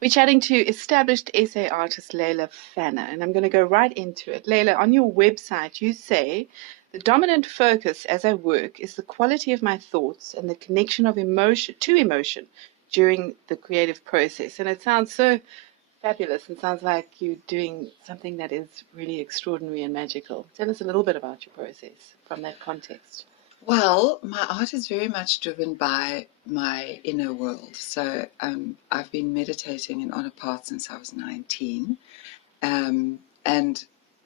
We're chatting to established essay artist Leila Fanner, and I'm going to go right into it. Leila, on your website, you say the dominant focus as I work is the quality of my thoughts and the connection of emotion to emotion during the creative process. And it sounds so fabulous and sounds like you're doing something that is really extraordinary and magical. Tell us a little bit about your process from that context. Well, my art is very much driven by my inner world. So I've been meditating in HOLIpods since I was 19. And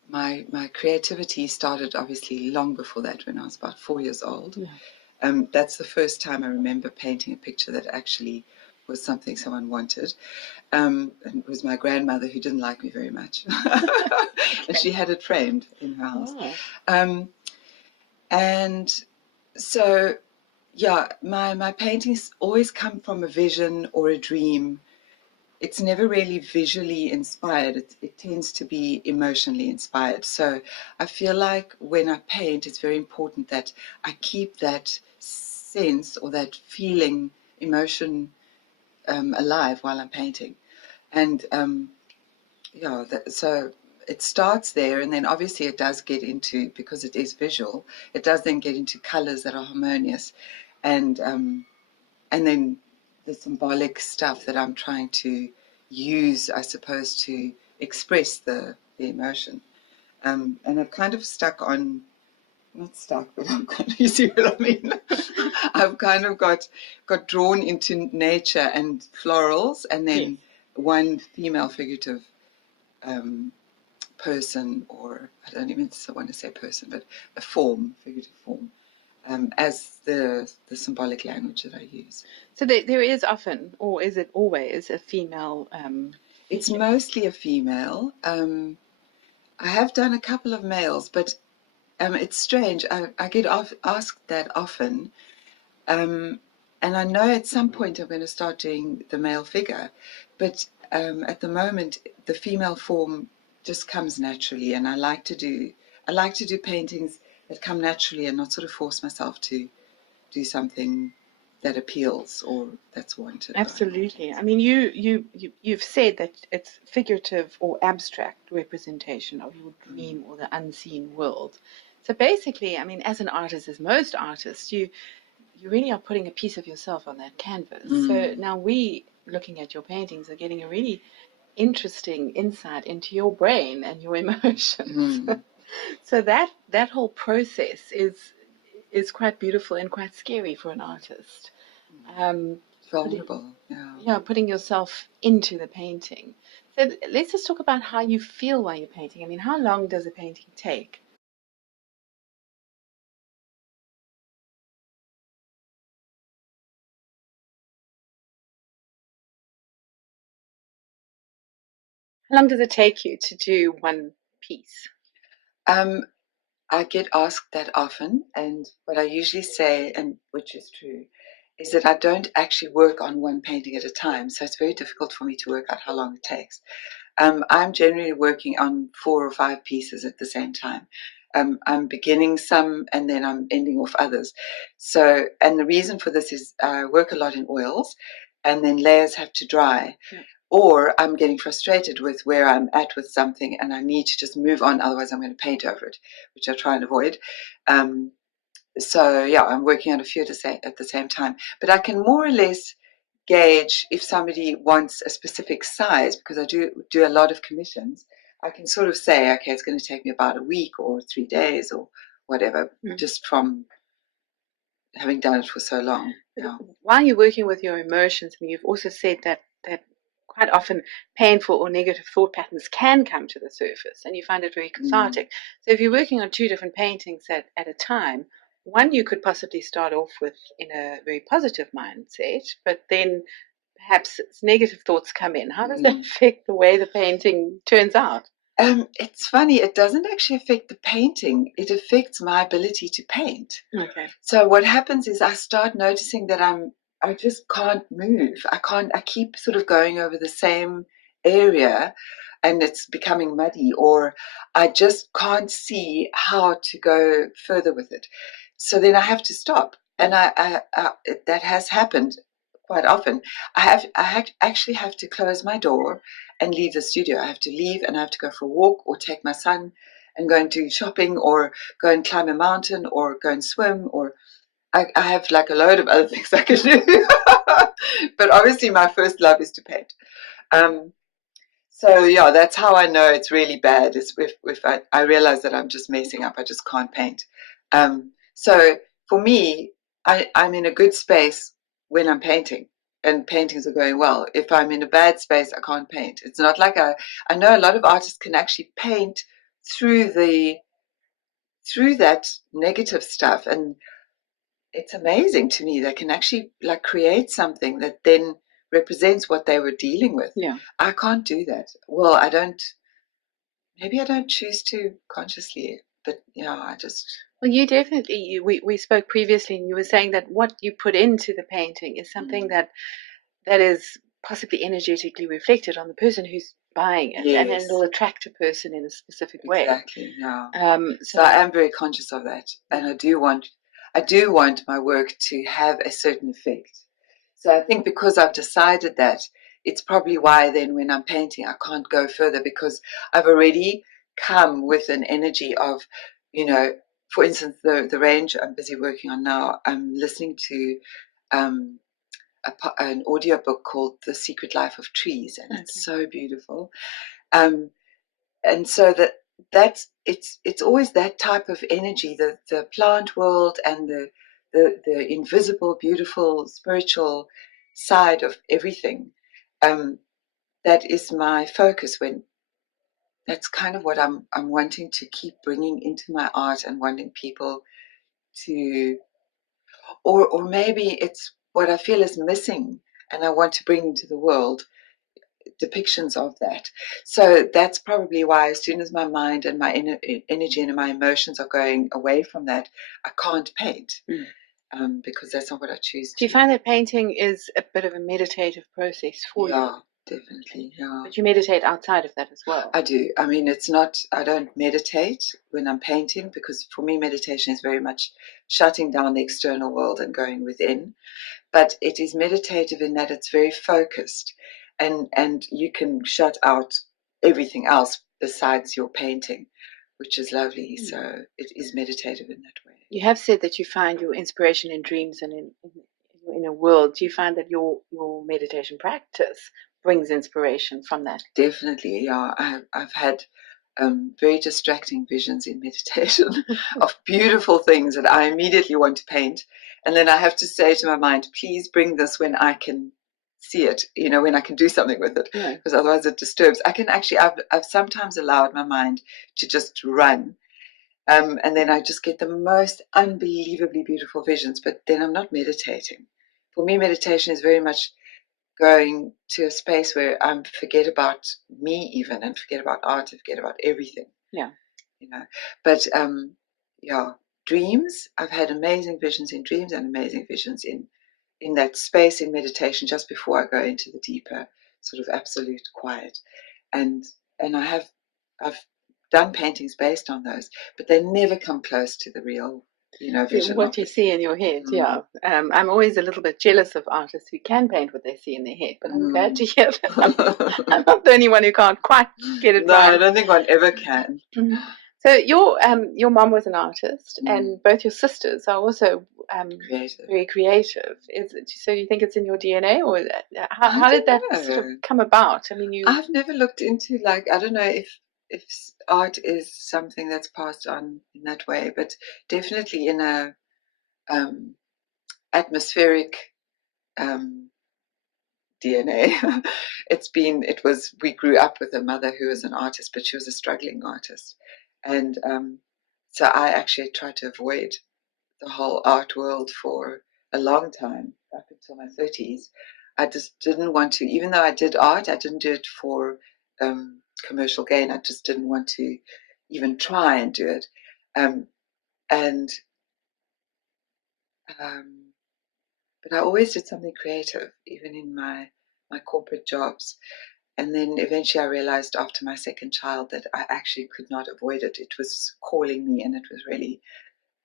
my creativity started obviously long before that, when I was about 4 years old. Yeah. That's the first time I remember painting a picture that actually was something someone wanted. And it was my grandmother, who didn't like me very much. And she had it framed in her house. Oh. And so, yeah, my paintings always come from a vision or a dream. It's never really visually inspired. It tends to be emotionally inspired. So I feel like when I paint, it's very important that I keep that sense or that feeling, emotion alive while I'm painting. And so it starts there, and then obviously it does get into, because it is visual, it does then get into colors that are harmonious, and then the symbolic stuff that I'm trying to use, I suppose, to express the emotion. And I've kind of not stuck, but I'm kind of, you see what I mean? I've kind of got drawn into nature and florals, and then Yes. one female figurative person, or I don't even want to say person, but a form, figurative form, as the symbolic language that I use. So there is often, or is it always, a female? It's mostly a female. I have done a couple of males, but it's strange. I get asked that often. And I know at some point I'm going to start doing the male figure, but at the moment the female form just comes naturally, and I like to do paintings that come naturally and not sort of force myself to do something that appeals or that's wanted. Absolutely. I mean, you've said that it's figurative or abstract representation of your dream or the unseen world. So basically, I mean, as an artist, as most artists, you really are putting a piece of yourself on that canvas. So now we, looking at your paintings, are getting a really interesting insight into your brain and your emotions. So that whole process is quite beautiful and quite scary for an artist. Vulnerable, Yeah, putting yourself into the painting. So let's just talk about how you feel while you're painting. I mean, how long does a painting take? How long does it take you to do one piece? I get asked that often, and what I usually say, and which is true, is that I don't actually work on one painting at a time, so it's very difficult for me to work out how long it takes. I'm generally working on 4 or 5 pieces at the same time. I'm beginning some and then I'm ending off others. So, and the reason for this is I work a lot in oils, and then layers have to dry. Yeah. Or I'm getting frustrated with where I'm at with something and I need to just move on, otherwise I'm going to paint over it, which I try and avoid. So, yeah, I'm working on a few at the same time. But I can more or less gauge if somebody wants a specific size, because I do a lot of commissions. I can sort of say, okay, it's going to take me about a week or 3 days or whatever, just from having done it for so long. Yeah. While you're working with your emotions, I mean, you've also said that quite often painful or negative thought patterns can come to the surface, and you find it very cathartic. So if you're working on 2 different paintings at a time, one you could possibly start off with in a very positive mindset, but then perhaps negative thoughts come in. How does that affect the way the painting turns out? It's funny, it doesn't actually affect the painting, it affects my ability to paint. Okay. So what happens is I start noticing that I just can't move. I keep sort of going over the same area and it's becoming muddy, or I just can't see how to go further with it. So then I have to stop. And that has happened quite often. Actually have to close my door and leave the studio. I have to leave and I have to go for a walk or take my son and go and do shopping or go and climb a mountain or go and swim, or I have like a load of other things I can do. But obviously my first love is to paint. So yeah, that's how I know it's really bad, is if I realize that I'm just messing up, I just can't paint. So for me, I'm in a good space when I'm painting and paintings are going well. If I'm in a bad space, I can't paint. It's not like I know a lot of artists can actually paint through that negative stuff, and it's amazing to me. They can actually like create something that then represents what they were dealing with. Yeah. I can't do that. Well, maybe I don't choose to consciously, but yeah, I just. Well, you definitely, we spoke previously and you were saying that what you put into the painting is something that is possibly energetically reflected on the person who's buying it, and Yes. it'll attract a person in a specific way. Exactly. Yeah. So I am very conscious of that, and I do want my work to have a certain effect. So I think because I've decided that, it's probably why then when I'm painting, I can't go further, because I've already come with an energy of, for instance, the range I'm busy working on now, I'm listening to an audio book called The Secret Life of Trees, and it's so beautiful. And so it's always that type of energy, the plant world and the invisible, beautiful, spiritual side of everything. That is my focus. That's kind of what I'm wanting to keep bringing into my art, and wanting people to, or maybe it's what I feel is missing, and I want to bring into the world depictions of that. So that's probably why, as soon as my mind and my energy and my emotions are going away from that, I can't paint, because that's not what I choose to. Do you find that painting is a bit of a meditative process for you? Yeah, definitely. Yeah. But you meditate outside of that as well? I do. I mean, I don't meditate when I'm painting, because for me, meditation is very much shutting down the external world and going within. But it is meditative in that it's very focused, and you can shut out everything else besides your painting, which is lovely. So it is meditative in that way. You have said that you find your inspiration in dreams and in a world. Do you find that your meditation practice brings inspiration from that? Definitely, yeah. I've had very distracting visions in meditation of beautiful things that I immediately want to paint, and then I have to say to my mind, please bring this when I can see it, when I can do something with it, because otherwise it disturbs. I've sometimes allowed my mind to just run, and then I just get the most unbelievably beautiful visions, but then I'm not meditating. For me, meditation is very much going to a space where I forget about me even, and forget about art, and forget about everything. Yeah. But dreams, I've had amazing visions in dreams and amazing visions in that space in meditation just before I go into the deeper sort of absolute quiet. And I've done paintings based on those, but they never come close to the real vision. What you see in your head, yeah. I'm always a little bit jealous of artists who can paint what they see in their head, but I'm glad to hear that I'm not the only one who can't quite get it right. No, I don't think one ever can. So your mom was an artist, and both your sisters are also very creative. So you think it's in your DNA, or how did that sort of come about? I mean, I've never looked into, like, I don't know if art is something that's passed on in that way, but definitely in a atmospheric DNA. We grew up with a mother who was an artist, but she was a struggling artist, and so I actually tried to avoid the whole art world for a long time, up until my 30s. I just didn't want to, even though I did art, I didn't do it for commercial gain. I just didn't want to even try and do it. But I always did something creative, even in my corporate jobs. And then eventually I realized after my second child that I actually could not avoid it. It was calling me, and it was really,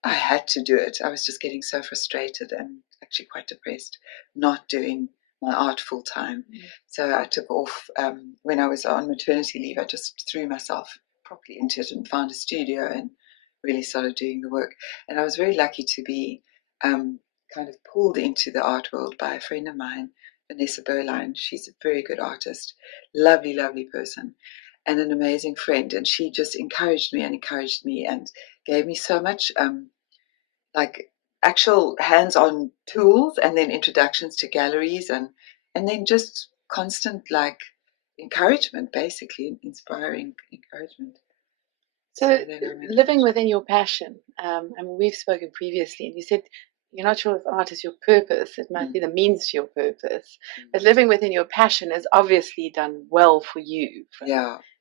I had to do it. I was just getting so frustrated and actually quite depressed not doing my art full time. So I took off when I was on maternity leave. I just threw myself properly into it and found a studio and really started doing the work. And I was very lucky to be kind of pulled into the art world by a friend of mine, Vanessa Berline. She's a very good artist, lovely, lovely person, and an amazing friend. And she just encouraged me and gave me so much like actual hands-on tools, and then introductions to galleries, and then just constant like encouragement, basically inspiring encouragement. So living within your passion, I mean, we've spoken previously, and you said you're not sure if art is your purpose. It might be the means to your purpose. But living within your passion is obviously done well for you.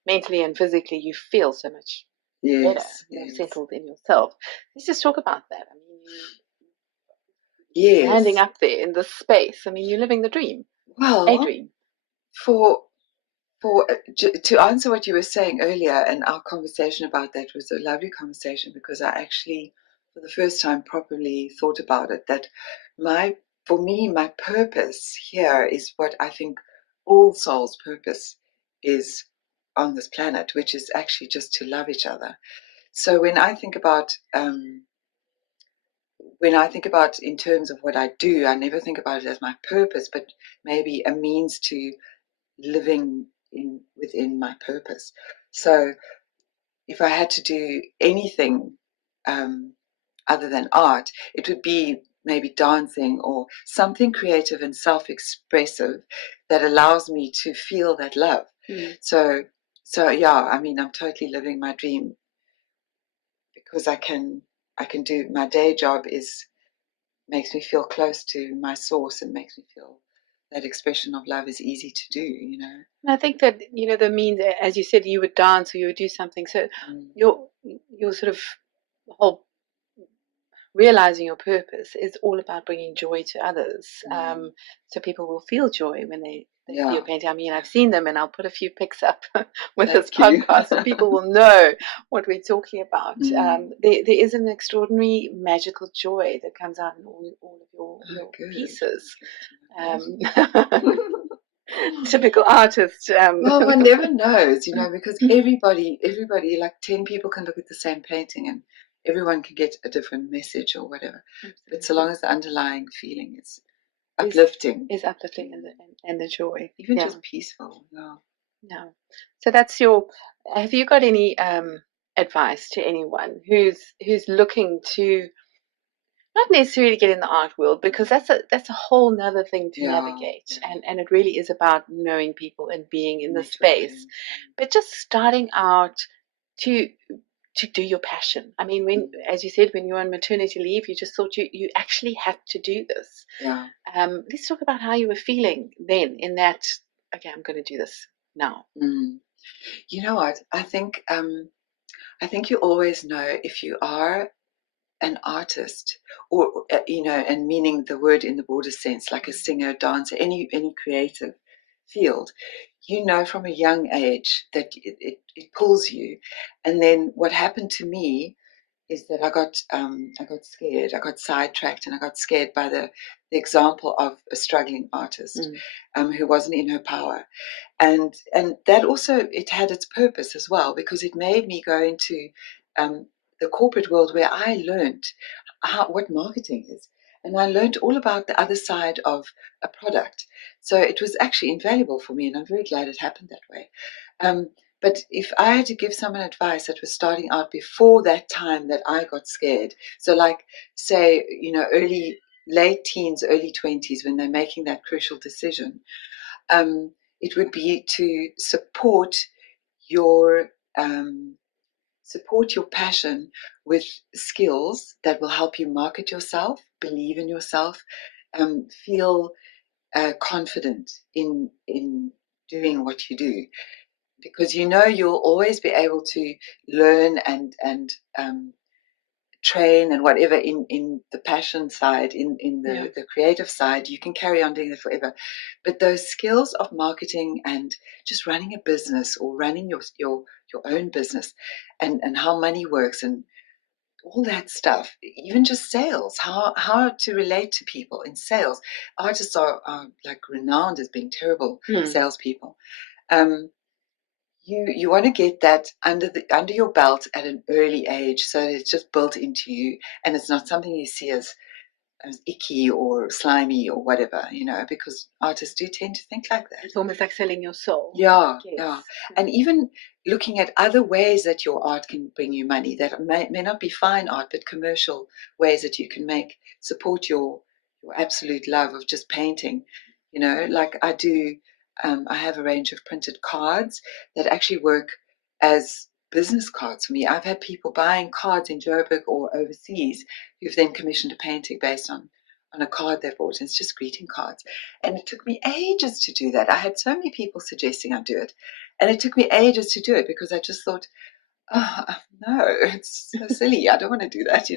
Mentally and physically, you feel so much better, more settled in yourself. Let's just talk about that. I mean, standing up there in this space. I mean, you're living the dream. Well, a dream. To answer what you were saying earlier, and our conversation about that was a lovely conversation, because I actually, for the first time, properly thought about it. That for me, my purpose here is what I think all souls' purpose is on this planet, which is actually just to love each other. So when I think about in terms of what I do, I never think about it as my purpose, but maybe a means to living within my purpose. So if I had to do anything other than art, it would be maybe dancing or something creative and self-expressive that allows me to feel that love. So yeah, I mean, I'm totally living my dream, because I can do my day job makes me feel close to my source and makes me feel that expression of love is easy to do, you know. And I think that, you know, the means, as you said, you would dance or you would do something. So your sort of whole realizing your purpose is all about bringing joy to others. So people will feel joy when they see your painting. I mean, I've seen them, and I'll put a few pics up with this podcast, so people will know what we're talking about. There is an extraordinary magical joy that comes out in all of your pieces. Typical artist. Well, one never knows, you know, because everybody, like 10 people can look at the same painting and everyone can get a different message or whatever. But so long as the underlying feeling is uplifting. Is uplifting, and the joy. Even just peaceful. Yeah. So that's have you got any advice to anyone who's looking to not necessarily get in the art world, because that's a whole nother thing to navigate, and it really is about knowing people and being in the space, but just starting out to do your passion. I mean, as you said, when you were on maternity leave, you just thought you actually had to do this. Let's talk about how you were feeling then in that, okay, I'm going to do this now. You know what, I think you always know if you are an artist, or you know, and meaning the word in the broader sense, like a singer, dancer, any creative field, you know from a young age that it pulls you. And then what happened to me is that I got scared, I got sidetracked, and I got scared by the example of a struggling artist who wasn't in her power. And that also, it had its purpose as well, because it made me go into the corporate world, where I learned what marketing is, and I learned all about the other side of a product. So it was actually invaluable for me, and I'm very glad it happened that way. But if I had to give someone advice that was starting out before that time that I got scared, so like, say, you know, late teens, early 20s, when they're making that crucial decision, it would be to support your passion with skills that will help you market yourself, believe in yourself, feel confident in doing what you do, because you know you'll always be able to learn and train and whatever in the passion side, in the creative side. You can carry on doing it forever, but those skills of marketing and just running a business, or running your own business, and how money works, and all that stuff, even just sales, how to relate to people in sales. Artists are like renowned as being terrible salespeople. You want to get that under your belt at an early age, so that it's just built into you, and it's not something you see as icky or slimy or whatever, because artists do tend to think like that. It's almost like selling your soul. Yeah, yeah. And even looking at other ways that your art can bring you money that may not be fine art, but commercial ways that you can support your absolute love of just painting. Like I do, I have a range of printed cards that actually work as business cards for me. I've had people buying cards in Joburg or overseas who've then commissioned a painting based on a card they bought, and it's just greeting cards. And it took me ages to do that. I had so many people suggesting I do it, and it took me ages to do it because I just thought, oh, no, it's so silly. I don't want to do that,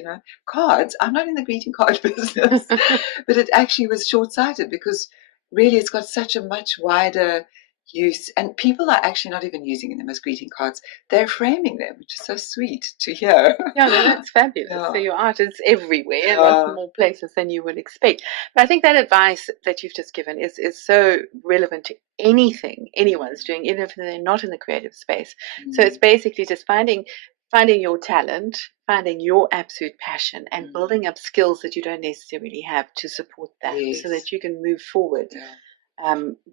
Cards, I'm not in the greeting card business. But it actually was short-sighted because really it's got such a much wider use, and people are actually not even using them as greeting cards. They're framing them, which is so sweet to hear. Yeah, no, that's fabulous. Yeah. So your art is everywhere, lots more places than you would expect. But I think that advice that you've just given is so relevant to anything anyone's doing, even if they're not in the creative space. So it's basically just finding your talent, finding your absolute passion, and building up skills that you don't necessarily have to support that, so that you can move forward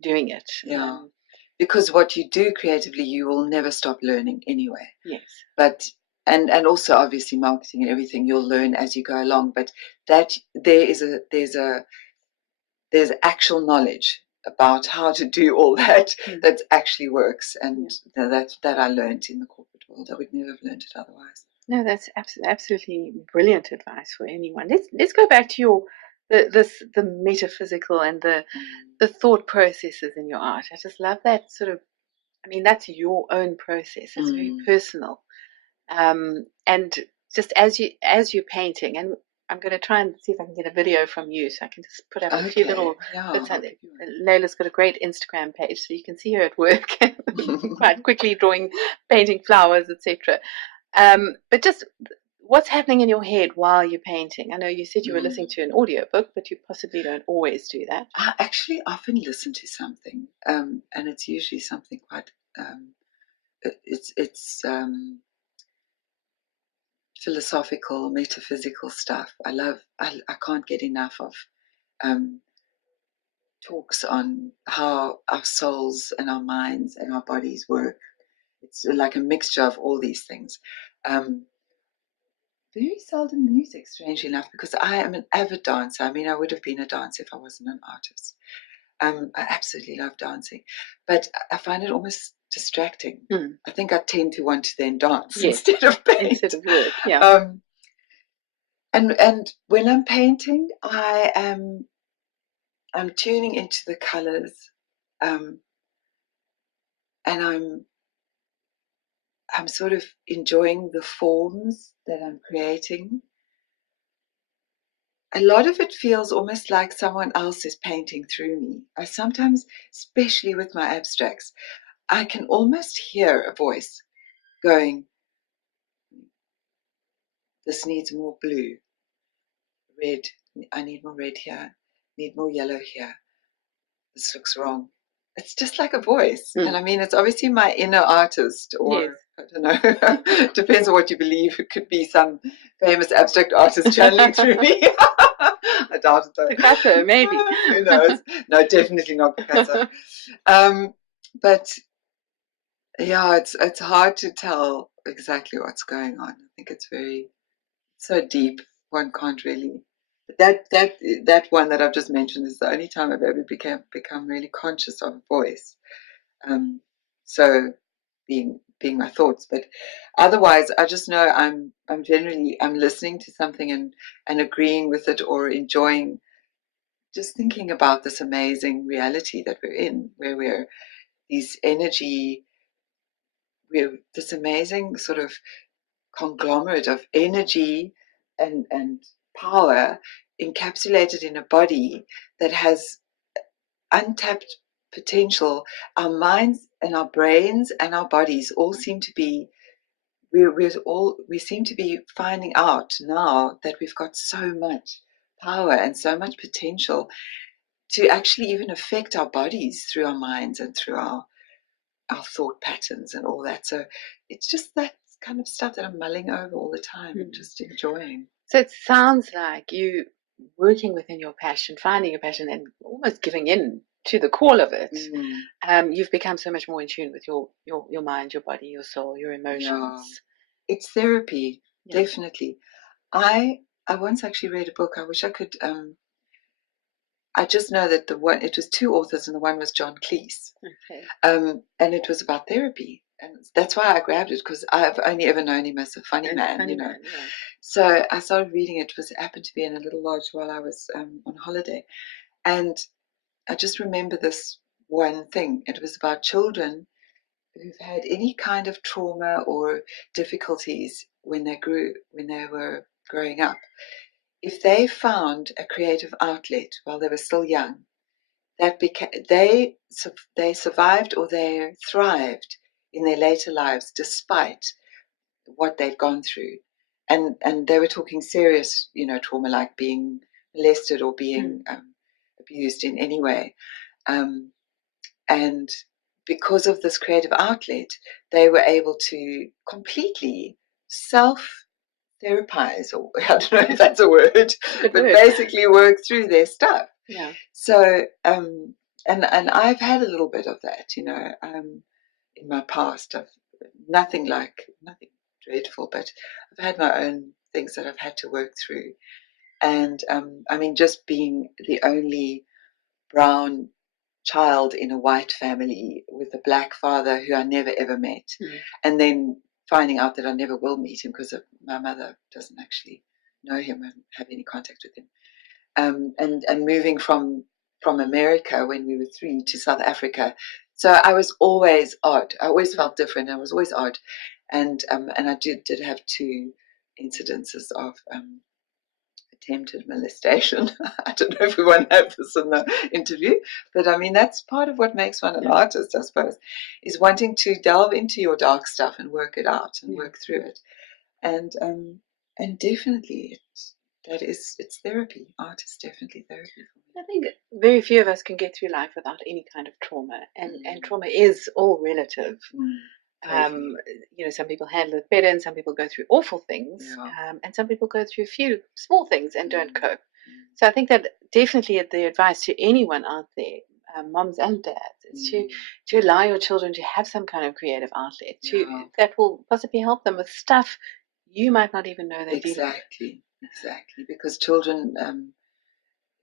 doing it. Yeah. Because what you do creatively, you will never stop learning anyway. Yes. But and also obviously marketing and everything, you'll learn as you go along. But that there's actual knowledge about how to do all that that actually works, and that I learned in the corporate world. I would never have learned it otherwise. No, that's absolutely brilliant advice for anyone. Let's go back to the metaphysical and the thought processes in your art. I just love that sort of. I mean, that's your own process. It's very personal, and just as you're painting, and I'm going to try and see if I can get a video from you, so I can just put up a few little bits. Leila's got a great Instagram page, so you can see her at work, quite quickly painting flowers, etc. But just what's happening in your head while you're painting? I know you said you were listening to an audiobook, but you possibly don't always do that. I actually often listen to something, and it's usually something quite. It's philosophical, metaphysical stuff. I can't get enough of talks on how our souls and our minds and our bodies work. It's like a mixture of all these things. Very seldom music, strangely enough, because I am an avid dancer. I mean, I would have been a dancer if I wasn't an artist. I absolutely love dancing, but I find it almost distracting. I think I tend to want to then dance instead of paint. Instead of work, yeah. And when I'm painting, I'm tuning into the colors, and I'm sort of enjoying the forms that I'm creating. A lot of it feels almost like someone else is painting through me. I sometimes, especially with my abstracts, I can almost hear a voice going, this needs more blue, red, I need more red here, need more yellow here, this looks wrong. It's just like a voice. And I mean, it's obviously my inner artist, or I don't know, depends on what you believe. It could be some famous abstract artist channeling through me. I doubt it though. Picasso, maybe. Who knows? No, definitely not Picasso. But yeah, it's hard to tell exactly what's going on. I think it's so deep. One can't really. That one that I've just mentioned is the only time I've ever become really conscious of a voice. So being my thoughts, but otherwise I just know I'm listening to something and agreeing with it, or enjoying just thinking about this amazing reality that we're in, where we're this amazing sort of conglomerate of energy and power encapsulated in a body that has untapped potential. Our minds and our brains and our bodies all seem to be we seem to be finding out now that we've got so much power and so much potential to actually even affect our bodies through our minds and through our thought patterns and all that. So it's just that kind of stuff that I'm mulling over all the time and just enjoying. So it sounds like you working within your passion, finding your passion, and almost giving in to the call of it. You've become so much more in tune with your mind, your body, your soul, your emotions. Yeah. It's therapy, definitely. I once actually read a book. I wish I could. I just know that it was two authors, and the one was John Cleese. Okay. And it was about therapy, and that's why I grabbed it, because I've only ever known him as a funny man, you know. So I started reading it. It happened to be in a little lodge while I was on holiday, and I just remember this one thing. It was about children who've had any kind of trauma or difficulties when they were growing up. If they found a creative outlet while they were still young, they survived or they thrived in their later lives despite what they've gone through. And they were talking serious, trauma, like being molested or being abused in any way. And because of this creative outlet, they were able to completely self-therapize, or I don't know if that's a word, but basically work through their stuff. Yeah. So, and I've had a little bit of that, in my past. Nothing dreadful, but I've had my own things that I've had to work through. And I mean, just being the only brown child in a white family with a black father who I never ever met, and then finding out that I never will meet him because my mother doesn't actually know him and have any contact with him, and moving from America when we were 3 to South Africa. So I was always odd. I always felt different. I was always odd, and I did have 2 incidences of attempted molestation. I don't know if we want to have this in the interview, but I mean, that's part of what makes one an artist, I suppose, is wanting to delve into your dark stuff and work it out and work through it. And definitely it's therapy. Art is definitely therapy for me. I think very few of us can get through life without any kind of trauma, and trauma is all relative. Totally. Some people handle it better, and some people go through awful things, and some people go through a few small things and don't cope. So I think that definitely the advice to anyone out there, moms and dads, is to allow your children to have some kind of creative outlet that will possibly help them with stuff you might not even know they're dealing with. Exactly, because children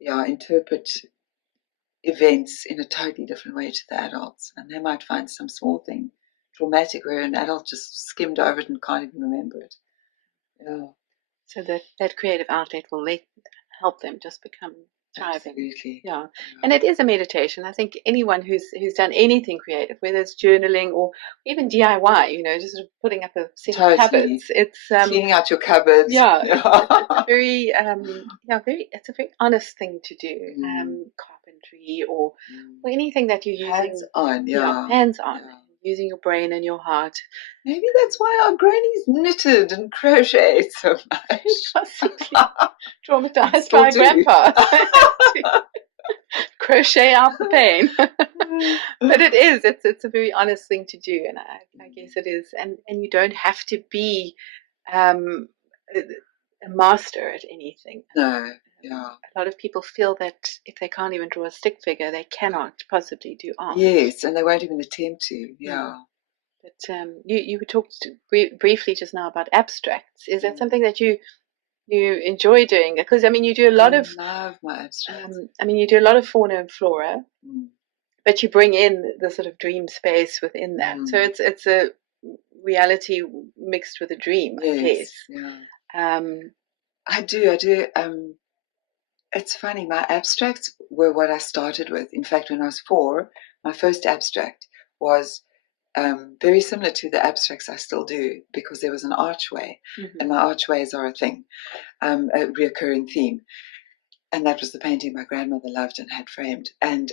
interpret events in a totally different way to the adults, and they might find some small thing traumatic where an adult just skimmed over it and can't even remember it. So that creative outlet will help them just become thriving. Absolutely. Yeah. And it is a meditation. I think anyone who's done anything creative, whether it's journaling or even DIY, just sort of putting up a set of cupboards. It's cleaning out your cupboards. Yeah. It's a very it's a very honest thing to do. Carpentry or anything that you're using. Hands on, hands on. Yeah. Using your brain and your heart. Maybe that's why our grannies knitted and crocheted so much. Possibly traumatized by grandpa. Crochet out the pain. But it's a very honest thing to do, and I guess it is. And you don't have to be a master at anything. No. Yeah. A lot of people feel that if they can't even draw a stick figure, they cannot possibly do art. Yes, and they won't even attempt to. Yeah. But you talked briefly just now about abstracts. Is that something that you enjoy doing? Because I mean, you do a lot of. I love my abstracts. You do a lot of fauna and flora, but you bring in the sort of dream space within that. So it's a reality mixed with a dream, I guess. Yeah. I do. It's funny. My abstracts were what I started with. In fact, when I was 4, my first abstract was very similar to the abstracts I still do, because there was an archway, and my archways are a thing, a reoccurring theme. And that was the painting my grandmother loved and had framed. And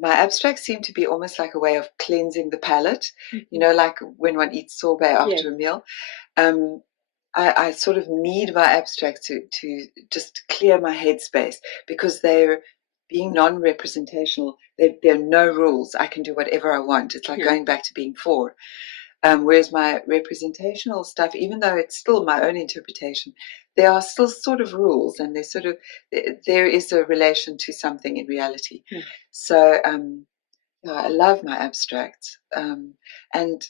my abstracts seem to be almost like a way of cleansing the palate. Mm-hmm. You know, like when one eats sorbet after a meal. I sort of need my abstracts to just clear my headspace, because they're being non-representational. There are no rules. I can do whatever I want. It's like going back to being 4. Whereas my representational stuff, even though it's still my own interpretation, there are still sort of rules, and there is a relation to something in reality. So I love my abstracts, and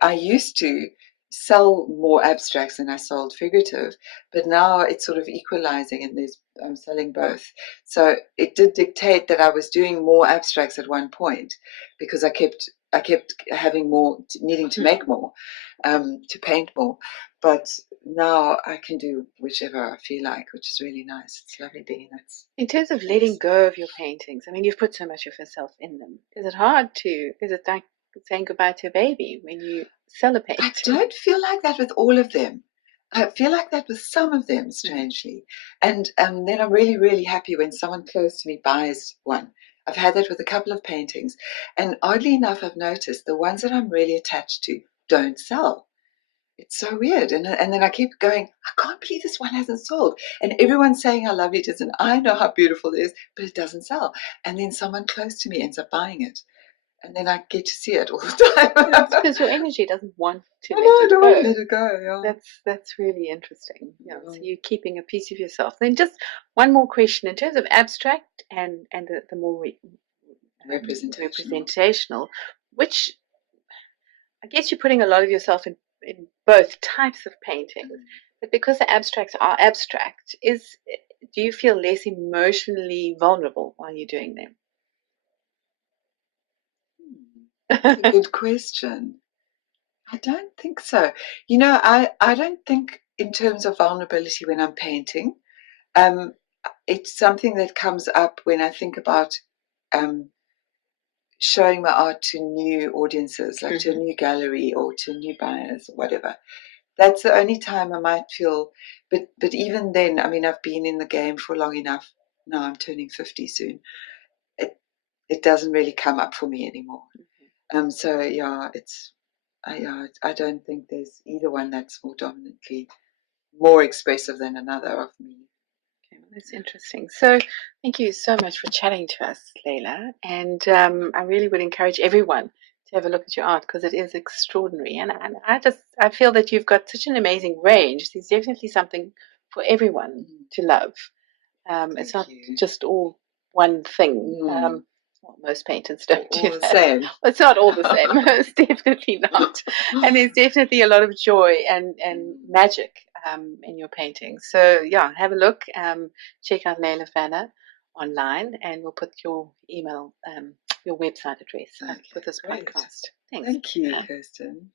I used to sell more abstracts than I sold figurative, but now it's sort of equalizing, and I'm selling both. So it did dictate that I was doing more abstracts at one point, because I kept having more, needing to make more, to paint more. But now I can do whichever I feel like, which is really nice. It's lovely being in that. In terms of letting go of your paintings, I mean, you've put so much of yourself in them. Is it hard to? Is it like saying goodbye to a baby when you sell a painting? I don't feel like that with all of them. I feel like that with some of them, strangely. And then I'm really, really happy when someone close to me buys one. I've had that with a couple of paintings. And oddly enough, I've noticed the ones that I'm really attached to don't sell. It's so weird. And then I keep going, I can't believe this one hasn't sold. And everyone's saying how lovely it is, and I know how beautiful it is, but it doesn't sell. And then someone close to me ends up buying it. And then I get to see it all the time. Because your energy doesn't want to I don't want to go. let it go. Yeah. That's really interesting. Yeah. So you're keeping a piece of yourself. Then just one more question in terms of abstract and the more representational, which I guess you're putting a lot of yourself in both types of paintings. But because the abstracts are abstract, do you feel less emotionally vulnerable while you're doing them? That's a good question. I don't think so. You know, I don't think in terms of vulnerability when I'm painting. It's something that comes up when I think about showing my art to new audiences, like to a new gallery or to new buyers or whatever. That's the only time I might feel, but even then, I mean, I've been in the game for long enough. Now I'm turning 50 soon. It doesn't really come up for me anymore. So yeah, I don't think there's either one that's more dominantly more expressive than another of me. Okay, well, that's interesting. So thank you so much for chatting to us, Leila. And I really would encourage everyone to have a look at your art, because it is extraordinary. And I feel that you've got such an amazing range. There's definitely something for everyone to love. It's not just all one thing. Well, most painters don't do that. Same. It's not all the same. It's definitely not. And there's definitely a lot of joy and magic in your paintings. So yeah, have a look. Check out Leila Fanner online, and we'll put your email, your website address with this podcast. Thanks. Thank you, Kirsten.